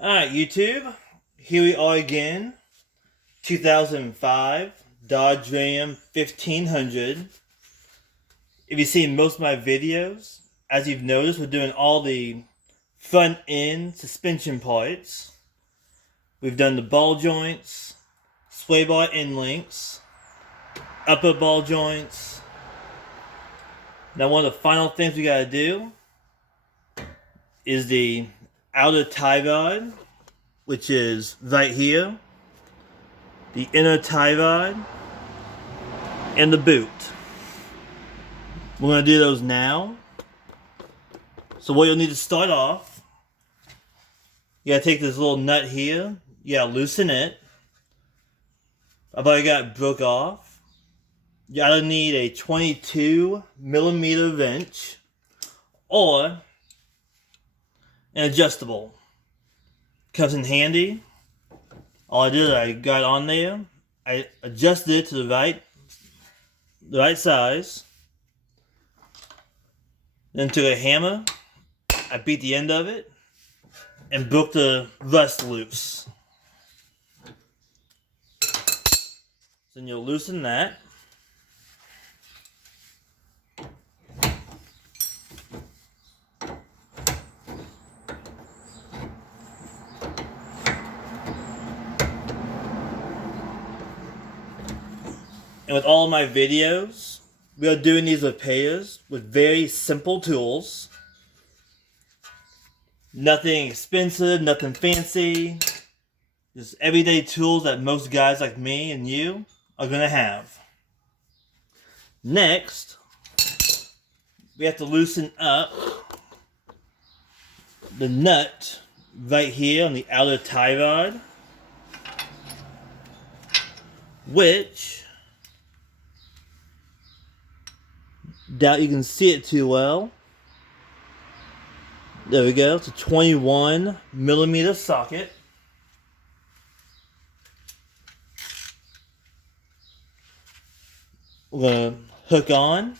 Alright, YouTube. Here we are again. 2005 Dodge Ram 1500. If you've seen most of my videos, as you've noticed, we're doing all the front end suspension parts. We've done the ball joints, sway bar end links, upper ball joints. Now one of the final things we gotta do is the outer tie rod, which is right here, the inner tie rod, and the boot. We're going to do those now. So what you'll need to start off, you got to take this little nut here, you got to loosen it. I've already got it broke off. You either need a 22mm wrench or an adjustable. Comes in handy. All I did is I got it on there, I adjusted it to the right size. Then took a hammer, I beat the end of it, and broke the rust loose. Then you'll loosen that. And with all my videos, we are doing these repairs with very simple tools. Nothing expensive, nothing fancy. Just everyday tools that most guys like me and you are going to have. Next, we have to loosen up the nut right here on the outer tie rod, which, doubt you can see it too well. There we go. It's a 21mm socket. We're going to hook on.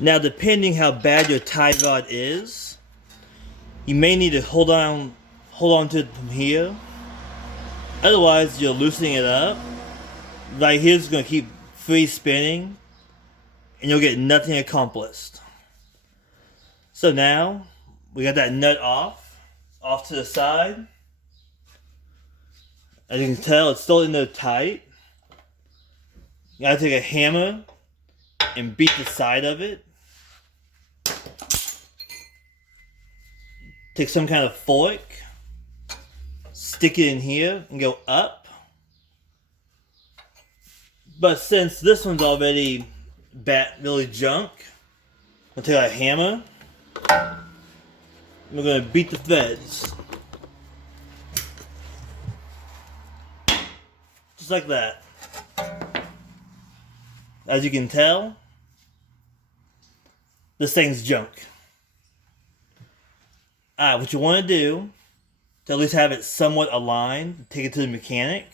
Now, depending how bad your tie rod is, you may need to hold on to it from here. Otherwise, you're loosening it up. Right here is going to keep free spinning, and you'll get nothing accomplished. So now, we got that nut off to the side. As you can tell, it's still in there tight. You gotta take a hammer and beat the side of it. Take some kind of fork, stick it in here, and go up. But since this one's already really junk, I'll take a hammer. We're going to beat the threads. Just like that. As you can tell, this thing's junk. What you want to do, to at least have it somewhat aligned, take it to the mechanic,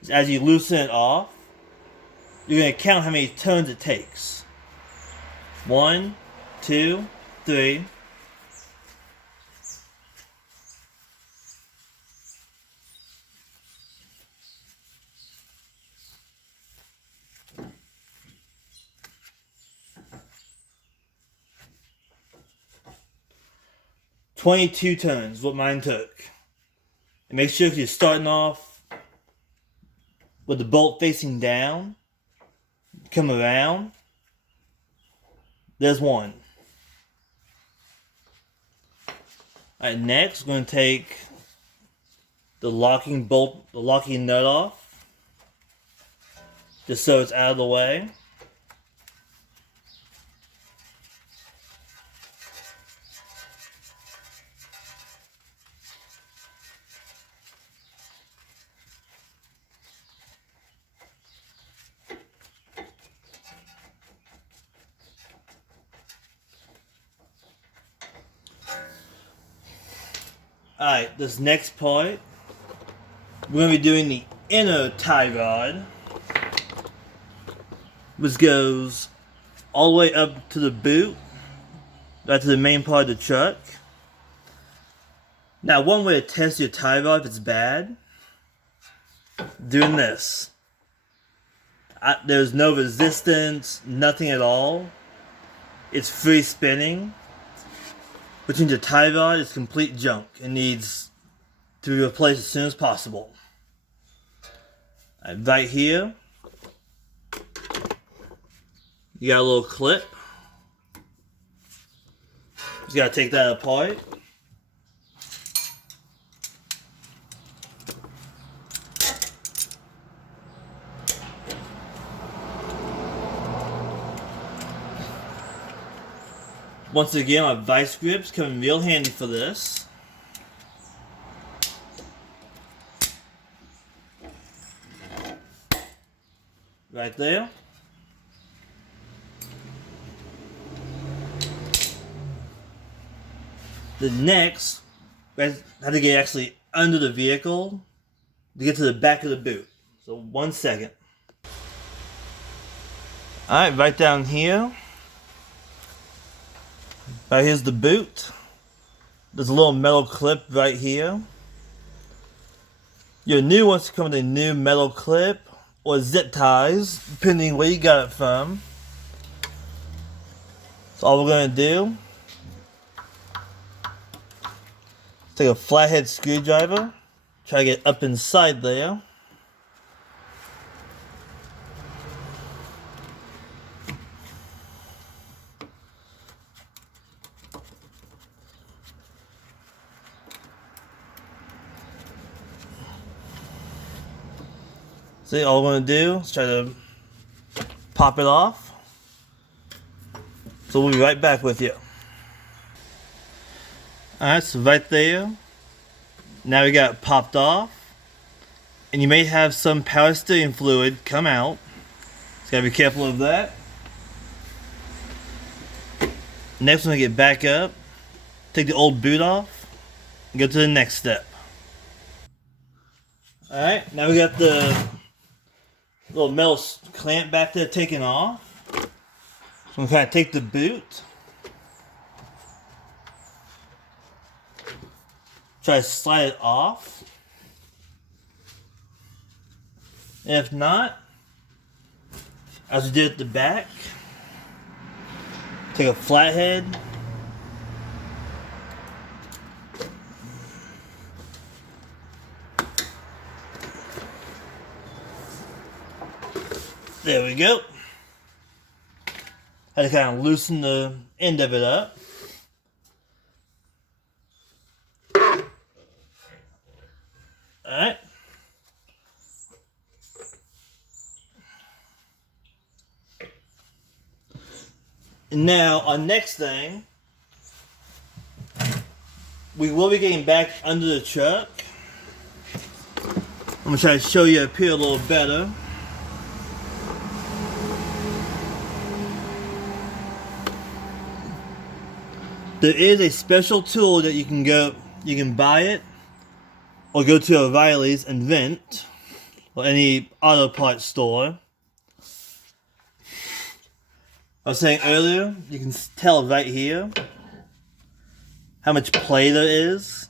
is as you loosen it off, you're going to count how many turns it takes. 1, 2, 3. "22 turns," what mine took. And make sure if you're starting off with the bolt facing down, come around. There's one. Alright, next we're going to take the locking nut off, just so it's out of the way. Alright, this next part, we're going to be doing the inner tie rod, which goes all the way up to the boot, right to the main part of the truck. Now, one way to test your tie rod if it's bad, doing this. There's no resistance, nothing at all. It's free spinning, which means your tie rod is complete junk and needs to be replaced as soon as possible. Right here, you got a little clip. Just gotta take that apart. Once again, my vice grips come in real handy for this. Right there. The next, we have to get actually under the vehicle to get to the back of the boot. So 1 second. Alright, right down here. Right here's the boot. There's a little metal clip right here. Your new ones come with a new metal clip or zip ties, depending where you got it from. So all we're gonna do, take a flathead screwdriver, try to get up inside there. See, all we're gonna do is try to pop it off. So we'll be right back with you. Alright, so right there. Now we got it popped off. And you may have some power steering fluid come out. So gotta be careful of that. Next, when I get back up, take the old boot off and go to the next step. Alright, now we got the little metal clamp back there taken off. So I'm going to kind of take the boot, try to slide it off. And if not, as we did at the back, take a flathead, there we go. Had to kind of loosen the end of it up. Alright. Now, our next thing, we will be getting back under the truck. I'm going to try to show you up here a little better. There is a special tool that you can buy it, or go to O'Reilly's and rent, or any auto parts store. I was saying earlier, you can tell right here how much play there is.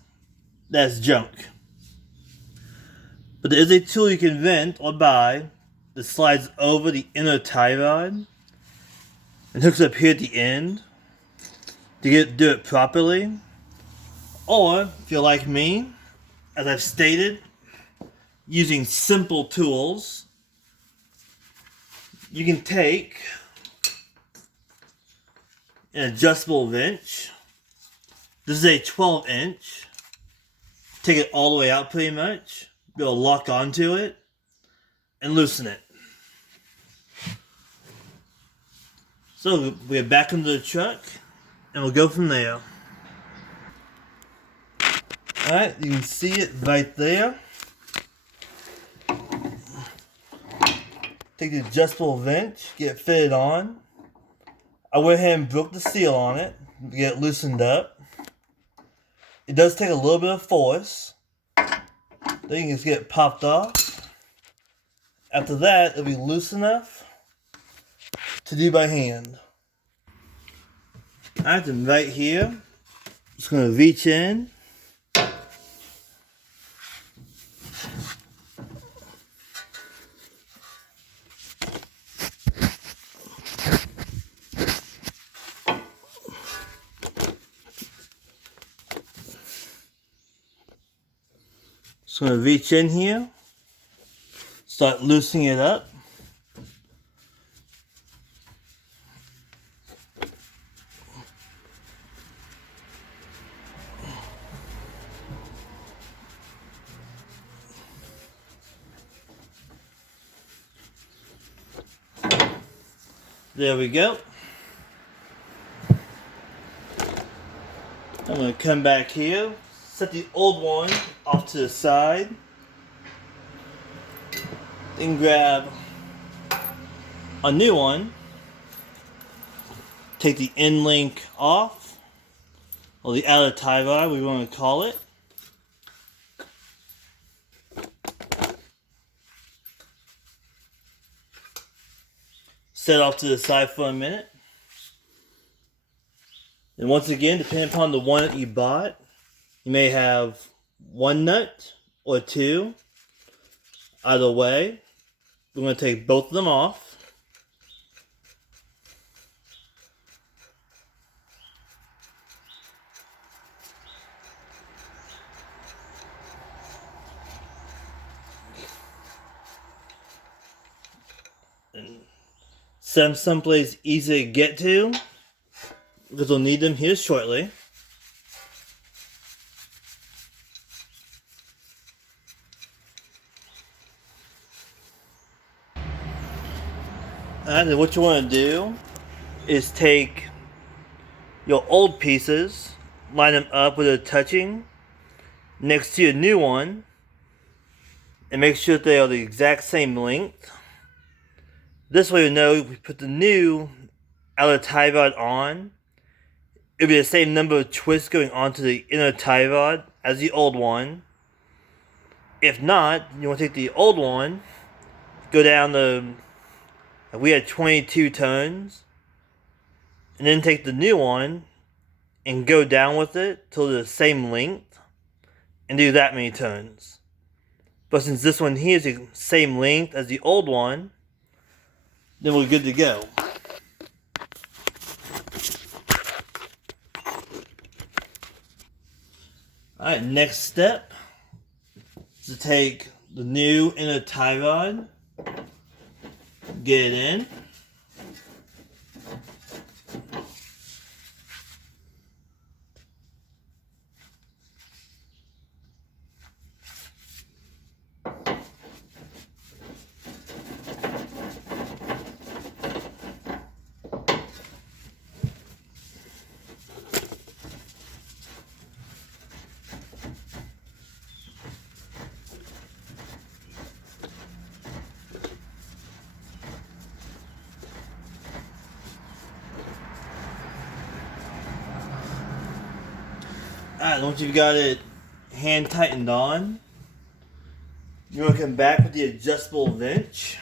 That's junk. But there is a tool you can rent or buy that slides over the inner tie rod and hooks up here at the end to do it properly. Or, if you're like me, as I've stated, using simple tools, you can take an adjustable wrench. This is a 12-inch. Take it all the way out pretty much. Be able to lock onto it and loosen it. So we're back into the truck and we'll go from there. Alright, you can see it right there. Take the adjustable wrench, get it fitted on. I went ahead and broke the seal on it to get it loosened up. It does take a little bit of force. Then you can just get it popped off. After that, it'll be loose enough to do by hand. Alright, then right here, just going to reach in. Just going to reach in here, start loosening it up. There we go. I'm going to come back here, set the old one off to the side, then grab a new one, take the end link off, or the outer tie rod, we want to call it. Set off to the side for a minute. And once again, depending upon the one that you bought, you may have one nut or two. Either way, we're going to take both of them off. And set them someplace easy to get to, because we'll need them here shortly. And then what you want to do is take your old pieces, line them up with a touching next to your new one, and make sure that they are the exact same length. This way you know if we put the new outer tie rod on, it'll be the same number of twists going onto the inner tie rod as the old one. If not, you want to take the old one, go down we had 22 turns, and then take the new one and go down with it till they're the same length, and do that many turns. But since this one here is the same length as the old one, then we're good to go. Alright, next step is to take the new inner tie rod, get it in, Alright, once you've got it hand tightened on, you're going to come back with the adjustable wrench.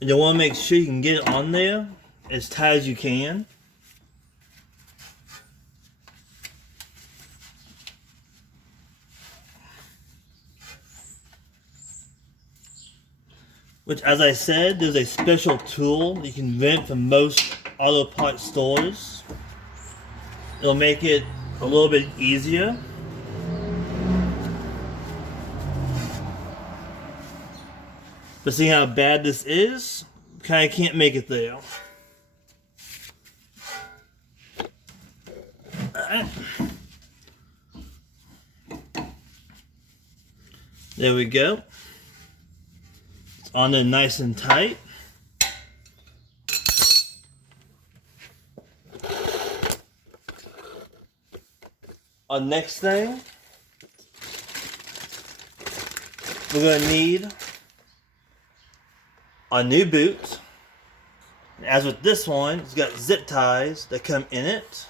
And you want to make sure you can get it on there as tight as you can. Which, as I said, there's a special tool you can rent from most auto parts stores. It'll make it a little bit easier. But seeing how bad this is, kinda can't make it there. There we go. It's on there nice and tight. Our next thing, we're going to need our new boot. And as with this one, it's got zip ties that come in it.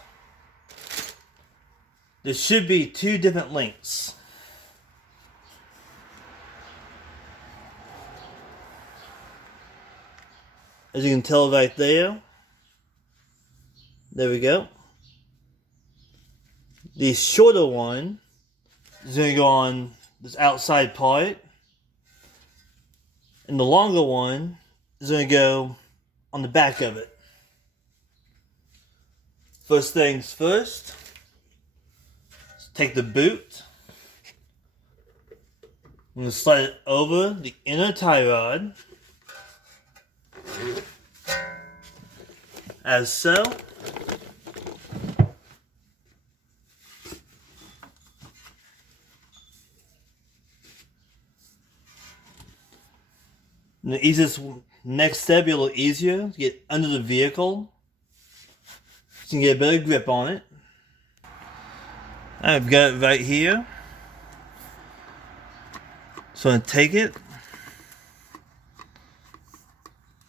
There should be 2 different lengths. As you can tell right there. There we go. The shorter one is going to go on this outside part. And the longer one is going to go on the back of it. First things first. Take the boot. I'm going to slide it over the inner tie rod. As so. And the easiest next step, be a little easier to get under the vehicle. So you can get a better grip on it. I've got it right here. So I'm going to take it.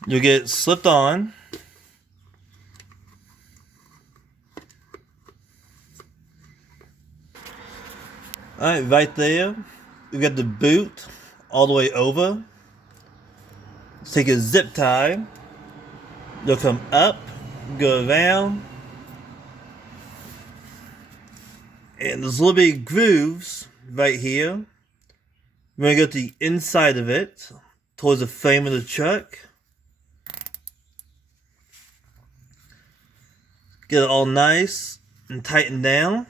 You'll get it slipped on. Alright, right there. We've got the boot all the way over. Let's take a zip tie. You'll come up, go around. And there's little bitty grooves right here. We're going to go to the inside of it, towards the frame of the truck. Get it all nice and tightened down.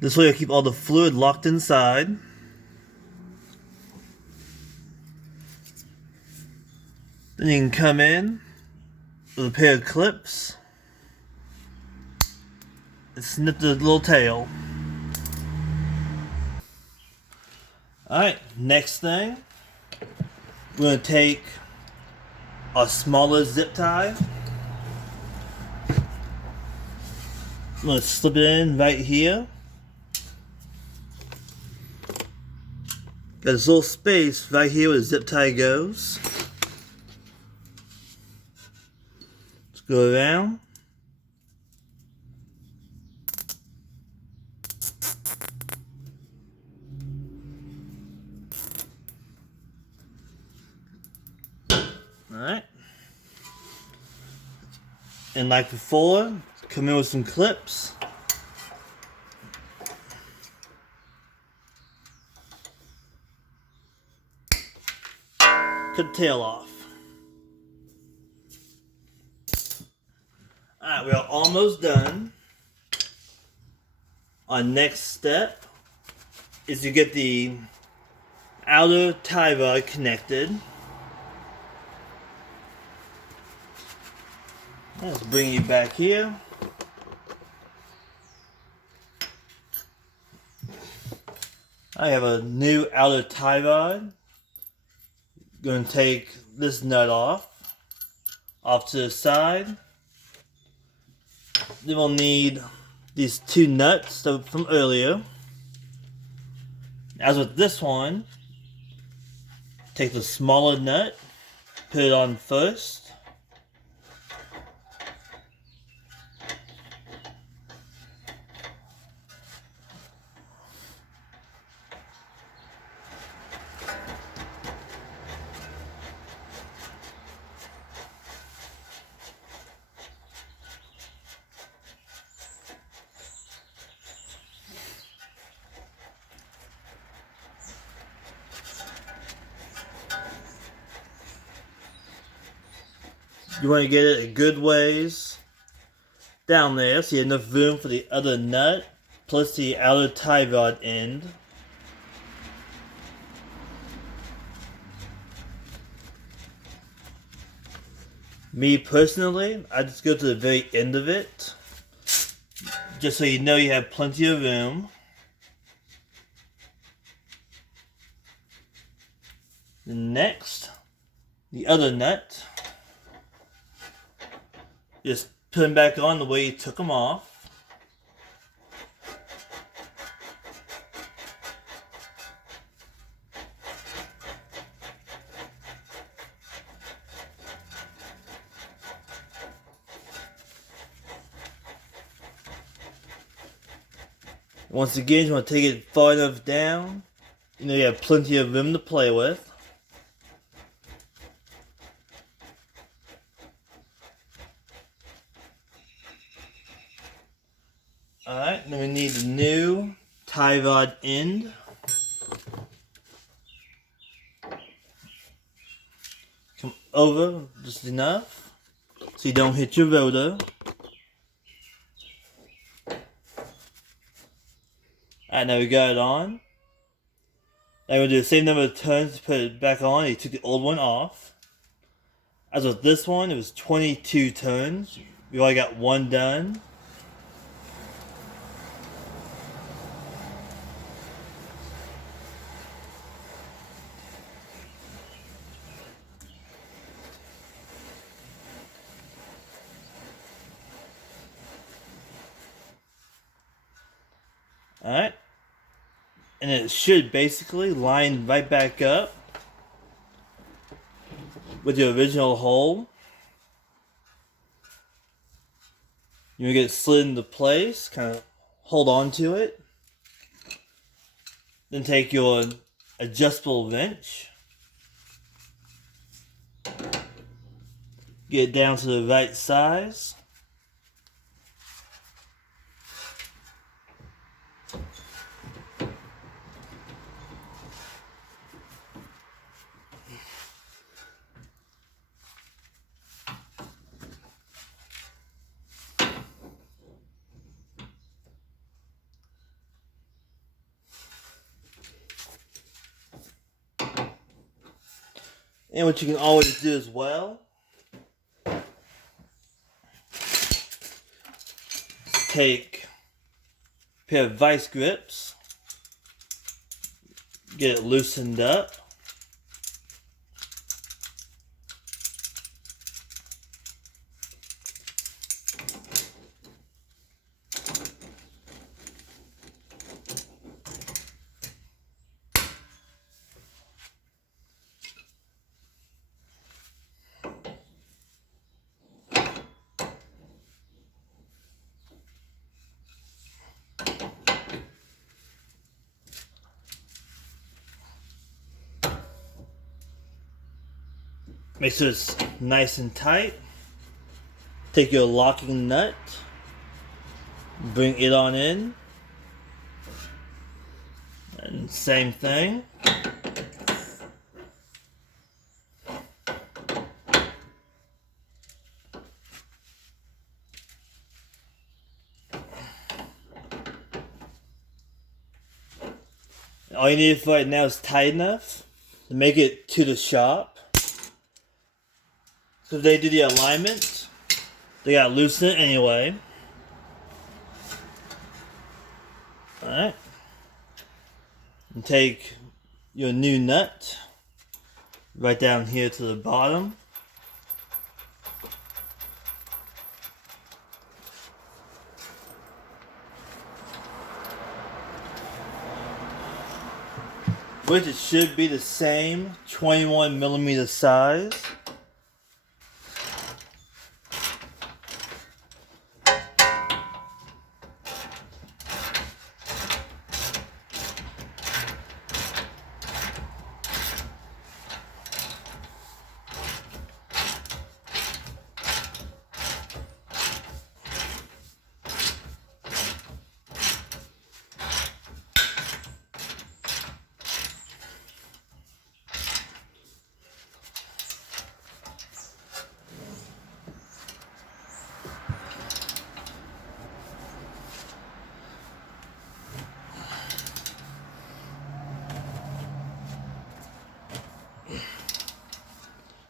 This way you'll keep all the fluid locked inside. Then you can come in with a pair of clips and snip the little tail. Alright, next thing, we're going to take a smaller zip tie. I'm going to slip it in right here. Got this little space right here where the zip tie goes. Let's go around. Alright. And like before, come in with some clips. Cut the tail off. Alright, we are almost done. Our next step is to get the outer tie rod connected. Let's bring you back here. I have a new outer tie rod. Going to take this nut off to the side. Then we'll need these 2 nuts from earlier. As with this one, take the smaller nut, put it on first. You want to get it a good ways down there so you have enough room for the other nut plus the outer tie rod end. Me personally, I just go to the very end of it just so you know you have plenty of room. Next, the other nut. Just put them back on the way you took them off. Once again, you want to take it far enough down. You know you have plenty of room to play with. Alright, then we need the new tie rod end. Come over just enough so you don't hit your rotor. Alright, now we got it on. Now we'll do the same number of turns to put it back on. You took the old one off. As with this one, it was 22 turns. We only got one done. Alright. And it should basically line right back up with the original hole. You're going to get it slid into place, kind of hold on to it. Then take your adjustable wrench. Get it down to the right size. And what you can always do as well, take a pair of vice grips, get it loosened up. Make sure it's nice and tight. Take your locking nut, bring it on in, and same thing. All you need right now is tight enough to make it to the shop. So if they do the alignment, they gotta loosen it anyway. Alright. And take your new nut right down here to the bottom. Which it should be the same 21mm size.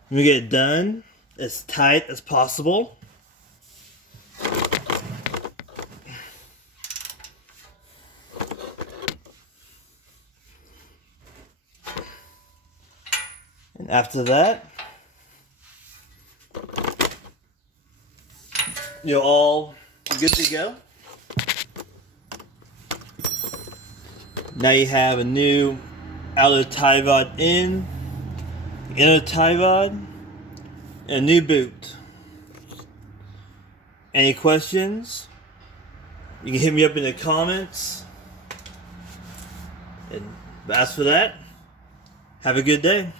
When we get it done as tight as possible. And after that, you're all good to go. Now you have a new outer tie rod in, inner tie rod, and a new boot. Any questions? You can hit me up in the comments. And as for that, have a good day.